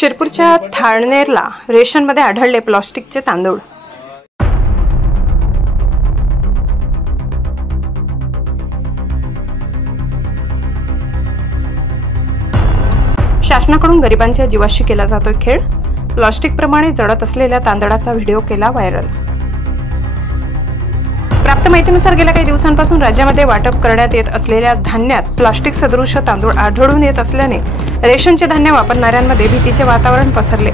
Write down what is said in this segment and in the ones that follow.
शिरपूरच्या थाळनेरला रेशनमध्ये आढळले प्लास्टिकचे तांदूळ। शासनाकडून गरिबांच्या जीवाशी केला जातोय खेळ। प्लास्टिक प्रमाणे जळत असलेल्या तांदळाचा व्हिडिओ केला व्हायरल। प्राप्त माहितीनुसार गेल्या काही दिवसांपासून राज्यामध्ये वाटप करण्यात येत असलेल्या धान्यात प्लास्टिक सदृश तांदूळ आढळून येत असल्याने रेशनचे धान्य वापरणाऱ्यांमध्ये भीतीचे वातावरण पसरले।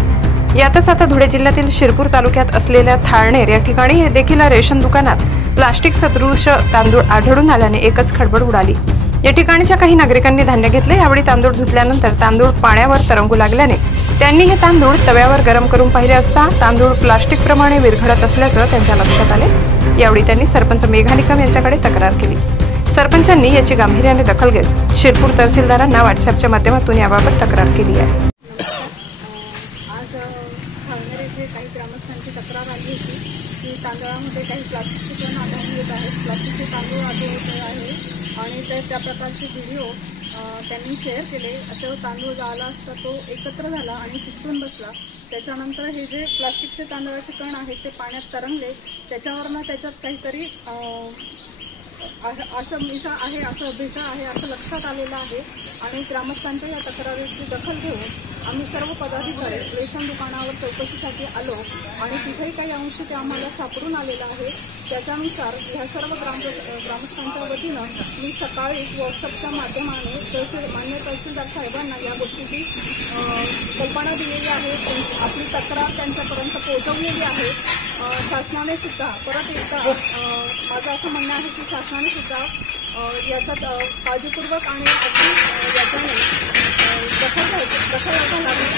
यातच आता धुळे जिल्ह्यातील शिरपूर तालुक्यात असलेल्या थाळनेर या ठिकाणी देखील रेशन दुकानात प्लास्टिक सदृश तांदूळ आढळून आल्याने एकच खळबळ उडाली। या ठिकाणच्या काही नागरिकांनी धान्य घेतले। यावेळी तांदूळ धुतल्यानंतर तांदूळ पाण्यावर तरंगू लागल्याने त्यांनी हे तांदूळ तव्यावर गरम करून पाहिले असता तांदूळ प्लास्टिक प्रमाणे विरघळत असल्याचं त्यांच्या लक्षात आले। यावेळी त्यांनी सरपंच मेघा निकम यांच्याकडे तक्रार केली। सरपंचांनी याची गांभीर्याने दखल घेत शिरपूर तहसीलदारांना व्हॉट्सअपच्या माध्यमातून याबाबत तक्रार केली आहे। आज थाळनेर येथे काही ग्रामस्थांची तक्रार आली होती की तांदळामध्ये काही प्लास्टिकचे कण आढळून येत आहेत, प्लास्टिकचे तांदूळ आढळून आहे आणि त्या प्रकारचे व्हिडिओ त्यांनी शेअर केले। तो तांदूळ जाळला असता तो एकत्र झाला आणि चिकटून बसला। त्याच्यानंतर हे जे प्लास्टिकचे तांदळाचे कण आहेत ते पाण्यात तरंगले, त्याच्यावरनं त्याच्यात काहीतरी असं मिसा आहे, असं भेसा आहे असं लक्षात आलेलं आहे आणि ग्रामस्थांच्या या तक्रारीची दखल घेऊन आम्ही सर्व पदाधिकारी रेशन दुकानावर चौकशीसाठी आलो आणि तिथेही काही अंशी ते आम्हाला सापडून आलेलं आहे। त्याच्यानुसार ह्या सर्व ग्रामस्थांच्या वतीनं मी सकाळी व्हॉट्सअपच्या माध्यमाने मान्य तहसीलदार साहेबांना या गोष्टीची कल्पना दिलेली आहे। आपली तक्रार त्यांच्यापर्यंत पोहोचवलेली आहे। शासनाने सुद्धा परत एकदा माझं असं म्हणणं आहे की शासनाने सुद्धा याच्यात काळजीपूर्वक आणि अगदी याच्याने दखल घ्यावी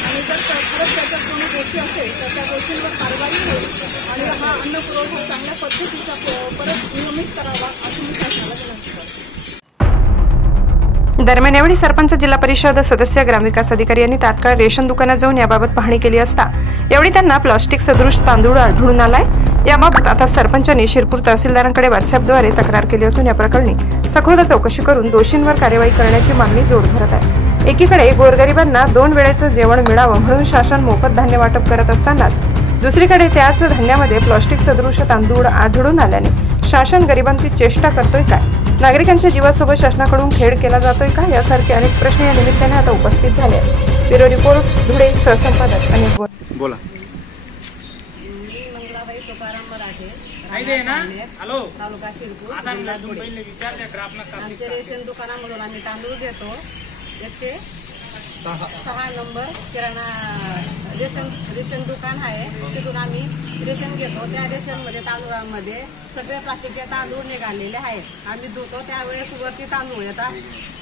आणि जर खरंच त्याच्यात कोणी दोषी असेल तर त्या दोषींवर कारवाई होईल आणि हा अन्न पुरवठा चांगल्या पद्धतीचा परत नियमित करावा असं मी शासनाला विनंती करते। दरम्यान यावेळी सरपंच, जिल्हा परिषद सदस्य, ग्रामविकास अधिकारी यांनी तात्काळ रेशन दुकानात जाऊन याबाबत पाहणी केली असता यावेळी त्यांना प्लास्टिक सदृश तांदूळ आढळून आलाय। याबाबत आता सरपंचांनी शिरपूर तहसीलदारांकडे व्हॉट्सअपद्वारे तक्रार केली असून या प्रकरणी सखोल चौकशी करून दोषींवर कार्यवाही करण्याची मागणी जोर धरत आहे। एकीकडे गोरगरिबांना 2 वेळेचं जेवण मिळावं म्हणून शासन मोफत धान्य वाटप करत असतानाच दुसरीकडे त्याच धान्यामध्ये प्लास्टिक सदृश तांदूळ आढळून आल्याने शासन गरिबांची चेष्टा करतोय काय? नागरिकांच्या जीवासोबत शासनाकडून खेळ केला जातोय का? यासारखे अनेक प्रश्न या निमित्ताने आता उपस्थित झाले आहेत। Bureau report, Dhule. सहसंपादक अनेक बोला। तालुका शिरपूर, जिल्हा धुळे। आमच्या रेशन दुकानामधून आम्ही तांदूळ घेतो। 106 नंबर किराणा रेशन दुकान आहे, तिथून आम्ही रेशन घेतो। त्या रेशनमध्ये तांदूळामध्ये सगळे प्लास्टिकचे तांदूळ निघालेले आहेत। आम्ही धुतो त्यावेळेस वरती तांदूळ येतात,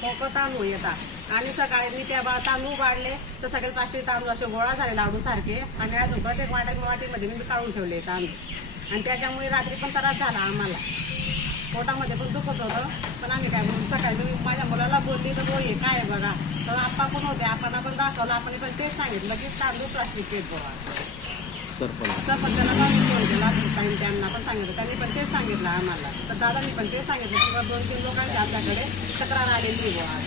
मोकळं तांदूळ येतात आणि सकाळी मी त्या तांदूळ वाढले तर सगळे प्लास्टिक तांदूळ असे गोळा झाले लाडू सारखे आणि अजून प्रत्येक वाटीमध्ये मी काढून ठेवले तांदूळ आणि त्याच्यामुळे रात्री पण त्रास झाला आम्हाला, पोटामध्ये पण दुखत होतं। पण आम्ही काय म्हणून सकाळी मी माझ्या मुलाला बोलली तर बोल काय बघा, तर आप्पा पण होते, आपण दाखवलं, आपण पण तेच सांगितलं की तांदूळ प्लास्टिक पेट बघा। सरपंचाला फोन केला त्यांना पण सांगितलं, त्यांनी पण तेच सांगितलं आम्हाला। तर दादांनी पण तेच सांगितलं की 2-3 लोकांची आपल्याकडे तक्रार आलेली बघा।